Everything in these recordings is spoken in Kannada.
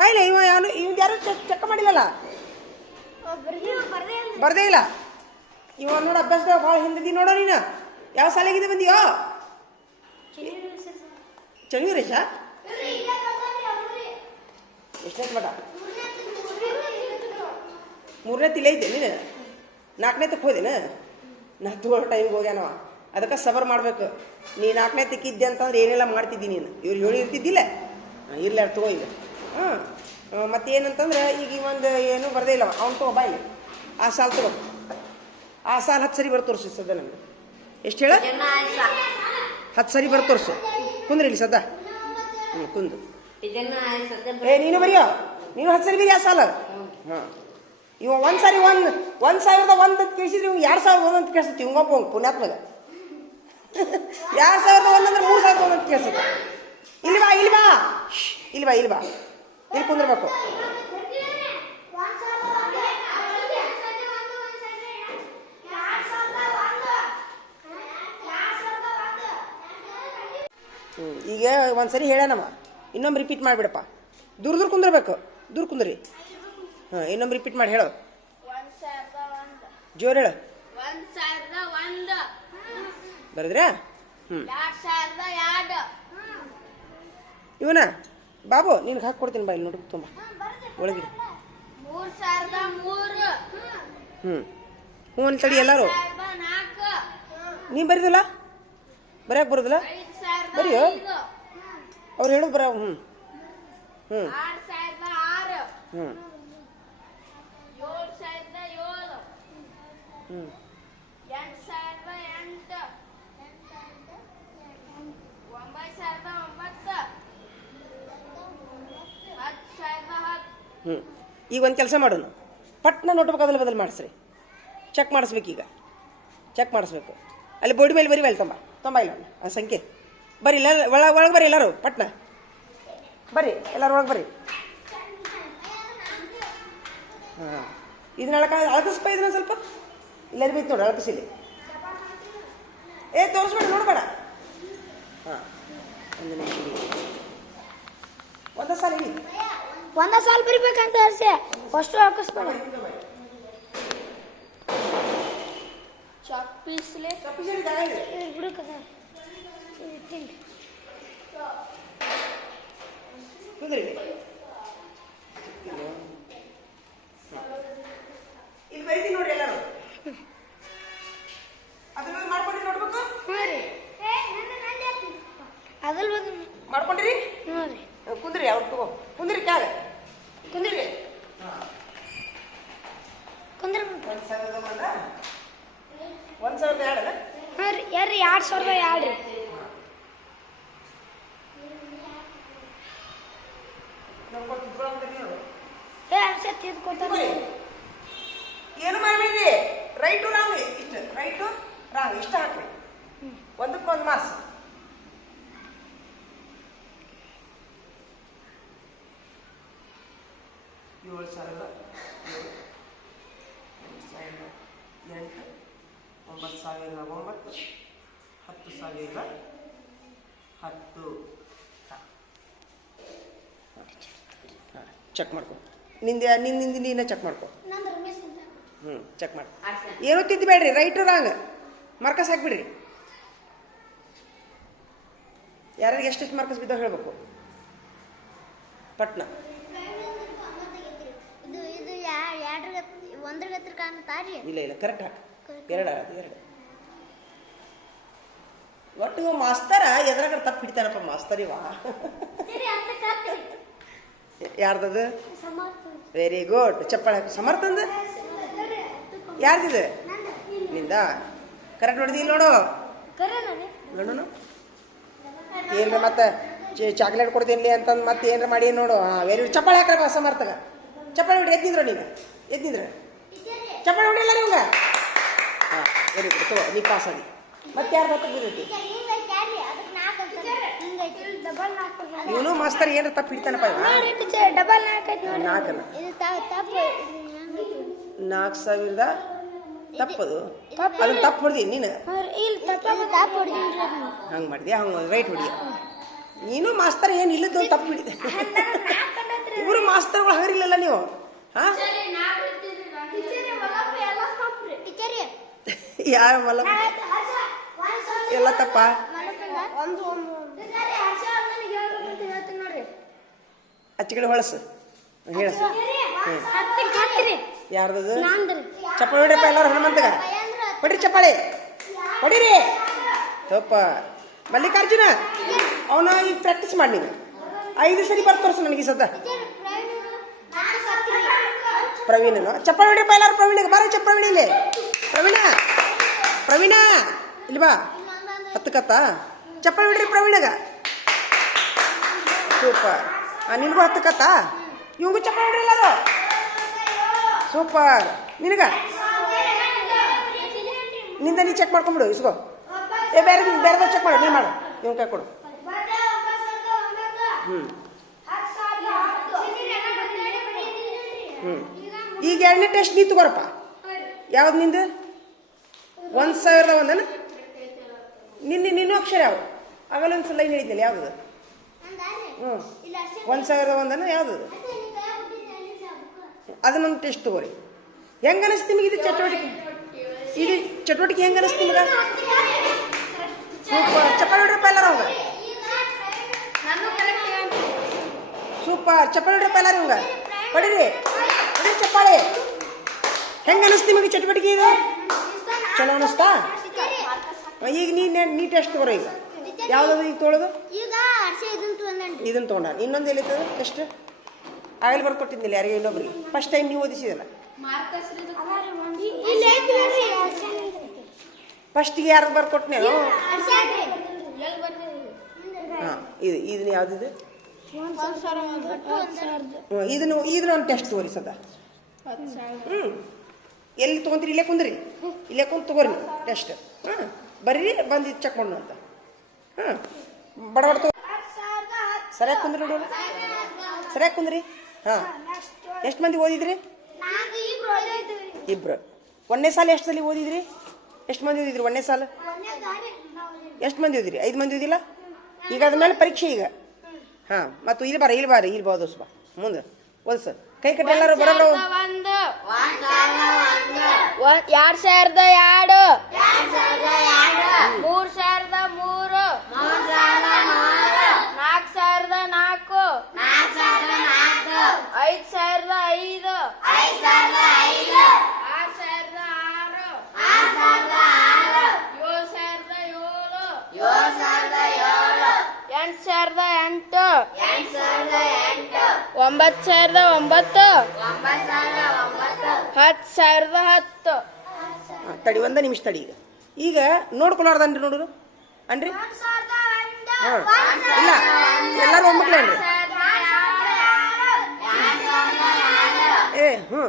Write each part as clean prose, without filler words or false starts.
ಬಾಯಿಲೆ ಇವ್ ಯಾರು ಚೆಕ್ ಮಾಡಿಲ್ಲಲ್ಲ, ಬರ್ದೇ ಇಲ್ಲ. ಇವ ನೋಡ ಅಭ್ಯಾಸದಾಗ ಭಾಳ ಹಿಂದಿದ್ದಿ ನೋಡೋ ನೀನು. ಯಾವ ಶಾಲೆಗಿದೆ ಬಂದಿಯೋ? ಚಂಗೀರೇಶ ಎಷ್ಟನೇ ಮಠ? 3ನೇ ತಿಳಿ ಐತೆ ನೀನು? 4ನೇ ತಕ್ಕ ಹೋದೇನ? ನಾ ತಗೊಳ್ಳೋ ಟೈಮಿಗೆ ಹೋಗ್ಯಾನವ. ಅದಕ್ಕೆ ಸಬರ್ ಮಾಡ್ಬೇಕು. ನೀ 4ನೇ ತಿಕ್ಕಿದ್ದೆ ಅಂತಂದ್ರೆ ಏನೆಲ್ಲ ಮಾಡ್ತಿದ್ದಿ ನೀನು. ಇವ್ರು ಹೇಳಿ ಇರ್ತಿದ್ದಿಲ್ಲ. ಇರ್ಲಿ ತಗೋ ಈಗ. ಮತ್ತೇನಂತಂದ್ರೆ ಈಗ ಒಂದು ಏನು ಬರ್ದೇ ಇಲ್ಲವ. ಅವ್ನು ತಗೋ ಬಾಯಿ. ಆ ಸಾಲು ತಗೋ. ಆ ಸಾಲು 10 ಸರಿ ಬರ್ ತೋರಿಸಿ ಸದ್ದ ನಮ್ಗೆ. ಎಷ್ಟು ಹೇಳ? 10 ಸರಿ ಬರ್ ತೋರಿಸು. ಕುಂದ್ರಿ ಇಲ್ಲಿ ಸದ್ದ. ಕುಂದು. ನೀನು ಬರಿಯೋ. ನೀನು 10 ಸರಿ ಬರೀ ಆ ಸಾಲ. ಹಾಂ, ಇವ ಒಂದು ಸಾರಿ 1,001 ಅಂತ ಕೇಳಿಸಿದ್ರೆ ಇವ್ 2,001 ಅಂತ ಕೇಳಿಸುತ್ತೆ. ಇವಂಗೊಬ್ಬ ಪುಣ್ಯಾತ್ಮಗ 2,001 ಅಂದ್ರೆ 3,001 ಅಂತ ಕೇಳಿಸುತ್ತೆ. ಇಲ್ಲಿ ಬಾ ಇಲ್ಲಿ ಬಾ ಇಲ್ಲಿ ಬಾ ಇಲ್ಲಿ ಬಾ ಇಲ್ಲಿ ಕುಂದಿರ್ಬೇಕು. ಈಗ ಒಂದ್ಸರಿ ಹೇಳನಮ್ಮ, ಇನ್ನೊಮ್ಮೆ ರಿಪೀಟ್ ಮಾಡಿಬಿಡಪ್ಪ. ದೂರ ಕುಂದಿರ್ಬೇಕು. ದೂರ ಕುಂದ್ರಿ. ಹಾಂ, ಇನ್ನೊಮ್ಮೆ ರಿಪೀಟ್ ಮಾಡಿ ಹೇಳು. ಜೋರು ಹೇಳು. ಬರದ್ರಾ? ಇವನ ಬಾಬು ನಿನ್ಗೆ ಹಾಕಿ ಕೊಡ್ತೀನಿ ಬಾ. ಇಲ್ಲಿ ನೋಡ್ಬೇಕು ತುಂಬ ಒಳಗಿಡಿ. ಹ್ಞೂ ಅಲ್ಲಿ ತಡಿ ಎಲ್ಲರೂ. ನೀನು ಬರೀದಿಲ್ಲ? ಬರೆಯಕ್ಕೆ ಬರೋದಿಲ್ಲ? ಬರೀಯೋ. ಅವ್ರು ಹೇಳೋದು ಬರ. ಹ್ಞೂ ಹ್ಞೂ ಹ್ಞೂ ಹ್ಞೂ ಹ್ಞೂ ಈಗ ಒಂದು ಕೆಲಸ ಮಾಡೋಣ. ಪಟ್ನ ನೋಟ್ಬೇಕು, ಅದನ್ನು ಬದಲು ಮಾಡಿಸ್ರಿ. ಚೆಕ್ ಮಾಡಿಸ್ಬೇಕೀಗ. ಚೆಕ್ ಮಾಡಿಸ್ಬೇಕು. ಅಲ್ಲಿ ಬೋರ್ಡ್ ಮೇಲೆ ಬರೀ ತೊಂಬ ಇಲ್ಲ ಆ ಸಂಖ್ಯೆ ಬರೀ. ಇಲ್ಲ ಒಳಗೆ ಬರ್ರಿ ಎಲ್ಲರೂ. ಪಟ್ನ ಬರ್ರಿ ಎಲ್ಲರೂ ಒಳಗೆ ಬರ್ರಿ. ಹಾಂ, ಇದನ್ನ ಅಳಕಿಸ್ಪ. ಇದನ್ನ ಸ್ವಲ್ಪ ಇಲ್ಲದ ಬೈತು ನೋಡಿ. ಅಳಕಿಸಿಲಿ. ತೋರಿಸ್ಬೇಡ, ನೋಡ್ಬೇಡ. ಹಾಂ, ಒಂದು ನಿಮಿಷ ಒಂದೇ ಸಾಲ ಹೇಳಿ. ಒಂದ ಸಾಲ ಬರಿಬೇಕಂತ ಹರ್ಸೆ ಫಸ್ಟ್ ಹಾಕಿಸ್ಬೇಡ. ಚಪ್ಪಿಸ್ಲೆ ಬಿಡುಕದ ಇಲ್ಲಿ ಬರೀತೀನಿ ನೋಡ್ರಿ ಎಲ್ಲರೂ. ಅದ್ರ ಮಾಡ್ಕೊಂಡ್ರಿ ನೋಡ್ಬೇಕು. ಅದ್ರಲ್ಲಿ ಮಾಡ್ಕೊಂಡಿರಿ. ಹ್ಞೂ ರೀ. ಕುಂದ್ರಿ. ಅವ್ರು ತಗೋ ಕುಂದ್ರಿ. ಕ್ಯಾಗ ಕುಂದ್ರಿ. ಕುಂದ್ರ 1,000 ಬಂದ 1,002 ಹಾಂ ರೀ. ಯಾರು 2,002 ರೀ. ಅನ್ಸತ್ತೆ ಇದು ಕೊಡ್ತಾರೆ. ಏನು ಮಾಡಬೇಡಿ. Right wrong. ಇಷ್ಟು ರೈಟು ರಾಂಗ್ ಇಷ್ಟ ಹಾಕ್ರಿ. ಒಂದಕ್ಕೊಂದು ಮಾಸ್. ಏಳು ಸಾವಿರದ 8, 9,009, 10,010. ಚೆಕ್ ಮಾಡ್ಕೊ. ನಿಂದ ನೀನೇ ಚೆಕ್ ಮಾಡ್ಕೊ. ಚೆಕ್ ಮಾಡಿ. ಏನೋ ತಿದ್ದಬೇಡ್ರಿ. ರೈಟು ರಾಂಗ್ ಮಾರ್ಕಸ್ ಹಾಕ್ಬಿಡ್ರಿ. ಯಾರಿಗೆ ಎಷ್ಟೆಷ್ಟು ಮಾರ್ಕಸ್ ಬಿದ್ದಾವ ಹೇಳ್ಬೇಕು. ಪಟ್ನ ಇಲ್ಲ ಕರೆಕ್ಟ್ ಹಾಕಿ. 2 ಒಟ್ಟು ಮಾಸ್ತರ ಎದ್ರಾಗ ತಪ್ಪು ಹಿಡಿತಾನಪ್ಪ. ಮಾಸ್ತರ್ ಇವ ಯಾರ್ದದು? Very good. ಚಪ್ಪಾಳೆ ಹಾಕಿ. ಸಮರ್ಥಂದ ಯಾರ್ದಿದೆ? ನಿಂದ. ಕರೆಕ್ಟ್ ನೋಡಿದಿ ನೋಡು. ನೋಡು ಏನ್ರ ಮತ್ತೆ ಚಾಕ್ಲೇಟ್ ಕೊಡ್ತೀನಿ ಅಂತಂದು ಮತ್ತೆ ಏನ್ರ ಮಾಡಿ ನೋಡು. ಹಾಂ, ವೆರಿ ಗುಡ್. ಚಪ್ಪಾಳೆ ಹಾಕ್ರಪ್ಪ ಸಮರ್ಥಗ. ಚಪ್ಪಾಳೆ ಹೊಡಿ. ಎದ್ದಿದ್ರ ನೀನು? ಎದ್ದಿದ್ರ ಚಪ್ಪಾಳೆ ಹೊಡಿಲ್ಲ ನಿಮ್ಗ. ಹಾಂ, ವೆರಿ ಗುಡ್. ತಗೋ, ನೀ ಪಾಸ್ ಆಗಿ. ಮತ್ತೆ ಯಾರು ತಪ್ಪಿರ್ತೈತಿ? ಇವನು ಮಾಸ್ತರ್ ಏನ್ರ ತಪ್ಪು ಹಿಡಿತಾನಪ್ಪ. ಡಬಲ್ 4,000 ತಪ್ಪದು. ಅದನ್ನ ತಪ್ಪು ಹೊಡ್ದಿ ನೀನು. ಹಂಗೆ ಮಾಡಿದ್ಯಾ? ಹಂಗೆ ರೈಟ್ ಹೊಡಿಯ. ನೀನು ಮಾಸ್ತರ್ ಏನು ಇಲ್ಲದ ತಪ್ಪು ಹಿಡಿದೆ. ಇವರು ಮಾಸ್ತರ್ ನೀವು ಹಾ ಯಾರ ಮಲ್ಲ ಎಲ್ಲ ತಪ್ಪ ಅಚ್ಚ ಕಡೆ ಹೊಳಸು ಹೇಳಸ ಯಾರ್ದದು ಚಪ್ಪಾಳೆ ಹೊಡಿರಪ್ಪ ಎಲ್ಲರೂ ಹನುಮಂತಗ ಹೊಡ್ರಿ ಚಪ್ಪಾಳೆ ಹೊಡಿರಿ ತಪ್ಪ ಮಲ್ಲಿಕಾರ್ಜುನ ಅವನ ಈಗ ಪ್ರಾಕ್ಟೀಸ್ ಮಾಡಿ ನೀನು 5 ಸರಿ ಬರ್ತ ತೋರಿಸು ನನಗೆ ಸದ್ದ ಪ್ರವೀಣನು ಚಪ್ಪಾಳೆ ಹೊಡಿಯಪ್ಪ ಎಲ್ಲರೂ ಪ್ರವೀಣಿಗೆ ಬಾರ ಪ್ರವೀಣ ಇಲ್ಲಿ ಪ್ರವೀಣ ಇಲ್ಲಿ ಬಾ 10 ಕತ್ತ ಚಪ್ಪಾಳೆ ಹೊಡಿರಿ ಪ್ರವೀಣಗ ಸೂಪರ್ ನಿನಗೂ 10 ಕತ್ತ ಇವಂಗೂ ಚಪ್ಪಾಳೆ ಹೊಡ್ರಿ ಎಲ್ಲರೂ ಸೂಪರ್ ನಿನಗ ನಿಂದ ನೀ ಚೆಕ್ ಮಾಡ್ಕೊಂಬಿಡು ಇಸ್ಕೋ ಬೇರೆ ಚೆಕ್ ಮಾಡು ನೀ ಮಾಡು ಇವ್ ಕೈ ಕೊಡು ಈಗ 2ನೇ ಟೆಸ್ಟ್ ನೀ ತಗೋರಪ್ಪ ಯಾವ್ದು ನಿಂದು 1001 ನಿನ್ನ ಅಕ್ಷರ ಯಾವ ಆಮೇಲೆ ಒಂದು ಲೈನ್ ಹೇಳಿದ್ನಲ್ಲ ಯಾವ್ದು 1001 ಯಾವ್ದು ಅದನ್ನೊಂದು ಟೆಸ್ಟ್ ತಗೋರಿ ಹೆಂಗ ಅನಿಸ್ತು ನಿಮಗೆ ಇದು ಚಟುವಟಿಕೆ ಹೆಂಗ ಅನಿಸ್ತು ನಿಮ್ಗೆ ಸೂಪರ್ ಚಪ್ಪಾಳೆ ಹೊಡ್ರಪ್ಪ ಎಲ್ಲರೂ ಅವಂಗ ಸೂಪರ್ ಚಪ್ಪಾಳೆ ಹೊಡ್ರಪ್ಪ ಎಲ್ಲರೂ ಅವಂಗ ಹೊಡಿರಿ ಚಪ್ಪಾಳೆ ಹೆಂಗ ಅನಿಸ್ತು ನಿಮಗೆ ಚಟುವಟಿಕೆ ಇದು ಚಲೋ ಅನಿಸ್ತಾ ಈಗ ನೀ ಟೆಸ್ಟ್ ತಗೋರ ಈಗ ಯಾವ್ದು ಈಗ ತೊಗೊಳೋದು ಇದನ್ನು ತೊಗೊಂಡ ಇನ್ನೊಂದು ಎಲ್ಲಿರ್ತದೆ ಟೆಸ್ಟ್ ಆಗಲಿ ಬರ್ಕೊಟ್ಟಿದ್ದಿಲ್ಲ ಯಾರಿಗೆ ಇನ್ನೊಬ್ರಿಗೆ ಫಸ್ಟ್ ಟೈಮ್ ನೀವು ಓದಿಸಿದಲ್ಲ ಫಸ್ಟಿಗೆ ಯಾರು ಬರ್ಕೊಟ್ನೆ ಹಾಂ ಇದನ್ನ ಯಾವ್ದಿದೆ ಇದನ್ನು ಒಂದು ಟೆಸ್ಟ್ ತಗೋರಿ ಸದಾ ಎಲ್ಲಿ ತೊಗೊಂತೀರಿ ಇಲ್ಲೇ ಕುಂದ್ರಿ ಇಲ್ಲೇ ಕುಂತು ತಗೋರಿ ಟೆಸ್ಟ್ ಬರ್ರಿ ಬಂದು ಚೆಕ್ ಮಾಡೋಣ ಅಂತ ಬಡ ತಗೋ ಸರಿಯಾಗಿ ಕುಂದ್ರಿ ನೋಡೋಣ ಸರಿಯಾಗಿ ಕುಂದ್ರಿ ಹಾಂ ಎಷ್ಟು ಮಂದಿ ಓದಿದ್ರಿ ಇಬ್ರು 1ನೇ ಸಾಲ ಎಷ್ಟು ಸಲ ಓದಿದ್ರಿ ಎಷ್ಟು ಮಂದಿ ಓದಿದ್ರಿ 1ನೇ ಸಾಲ ಎಷ್ಟು ಮಂದಿ ಓದಿರಿ 5 ಮಂದಿ ಓದಿಲ್ಲ ಈಗ ಅದ್ಮೇಲೆ ಪರೀಕ್ಷೆ ಈಗ ಹಾಂ ಮತ್ತು ಇಲ್ಲಿ ಬಾರ ಬಾ ಮುಂದೆ ಓದ್ಸ ಕೈ ಕಟ್ಟಿ ಎಲ್ಲರೂ ಬರೋಬ್ರು 2002 10,010 ತಡಿ 1 ನಿಮಿಷ ತಡಿ ಈಗ ನೋಡ್ಕೊಳ್ಳಾರ್ದನ್ರಿ ನೋಡು ಅನ್ರಿ ಹಾಂ ಇಲ್ಲ ಎಲ್ಲರೂ ಒಮ್ಮಕ್ಲೇನ್ರಿ ಹ್ಞೂ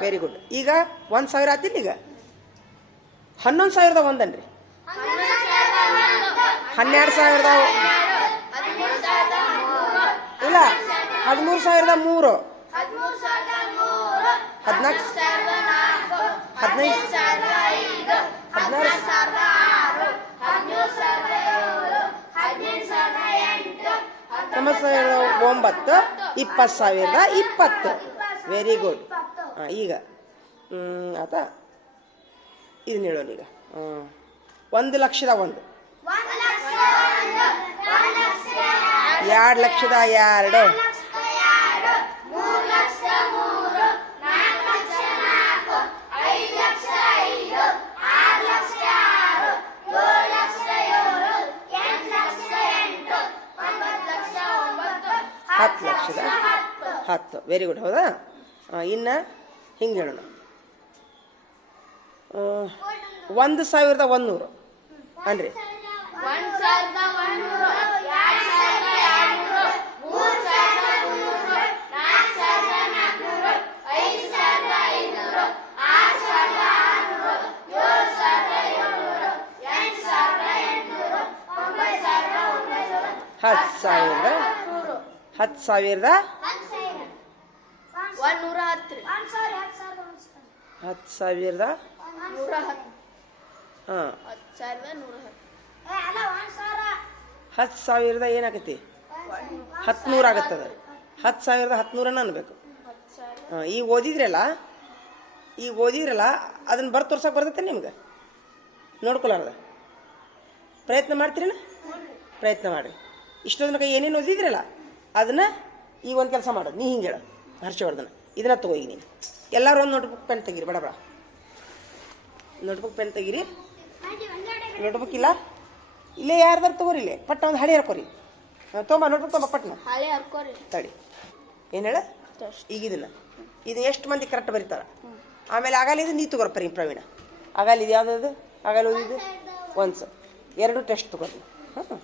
ವೆರಿ ಗುಡ್ ಈಗ 1,000 ಆತಿಲ್ಲ ಈಗ 11,001 ಅನ್ರಿ 12,000 ಇಲ್ಲ 13,003 20,020 ವೆರಿ ಗುಡ್ ಈಗ ಆತ ಇದನ್ನ ಹೇಳೋಣ ಈಗ 1,00,001 2,00,02 10,00,10 ವೆರಿ ಗುಡ್ ಹೌದಾ ಇನ್ನು ಹಿಂಗೆ ಹೇಳೋಣ 1,100 ಅನ್ರಿ 10,000 110 10,000 ಹಾಂ 10,000 ಏನಾಗೈತಿ 100 ಆಗತ್ತದ 10,000 100 ಅನ್ಬೇಕು. ಹಾಂ ಈಗ ಓದಿದ್ರಲ್ಲ ಅದನ್ನ ಬರ್ದು ತೋರ್ಸಕ್ಕೆ ಬರ್ತೈತೆ ನಿಮ್ಗೆ ನೋಡ್ಕೊಲಾರ್ದ ಪ್ರಯತ್ನ ಮಾಡ್ತೀರೇನ? ಪ್ರಯತ್ನ ಮಾಡಿರಿ. ಇಷ್ಟೊಂದು ಕೈ ಏನೇನು ಓದಿದ್ರಲ್ಲ ಅದನ್ನು ಈಗ ಒಂದು ಕೆಲಸ ಮಾಡೋದು. ನೀ ಹಿಂಗೆ ಹೇಳು ಹರ್ಷವರ್ಧನ, ಇದನ್ನ ತಗೋ. ಈಗ ನೀನು ಎಲ್ಲರೂ ಒಂದು ನೋಟ್ಬುಕ್ ಪೆನ್ ತೆಗೀರಿ, ಬಡ ನೋಟ್ಬುಕ್ ಪೆನ್ ತೆಗೀರಿ. ನೋಟ್ಬುಕ್ ಇಲ್ಲ ಇಲ್ಲೇ ಯಾರ್ದಾರು ತಗೋರಿ, ಇಲ್ಲೇ ಪಟ್ಟ ಒಂದು ಹಳೆ ಹರ್ಕೋರಿ. ತೊಂಬ ನೋಟ್ಬುಕ್ ತೊಂಬ ಪಟ್ನ ತಡಿ. ಏನು ಹೇಳ ಈಗ ಇದನ್ನು ಎಷ್ಟು ಮಂದಿ ಕರೆಕ್ಟ್ ಬರೀತಾರ. ಆಮೇಲೆ ಆಗಲಿದ್ದು ನೀ ತಗೋರ ಪ್ರವೀಣ. ಆಗಲಿದ್ದು ಯಾವುದದು ಆಗಲ್ಲ ಓದಿದ್ದು 1 2 ಟೆಸ್ಟ್ ತಗೋರಿ. ಹಾಂ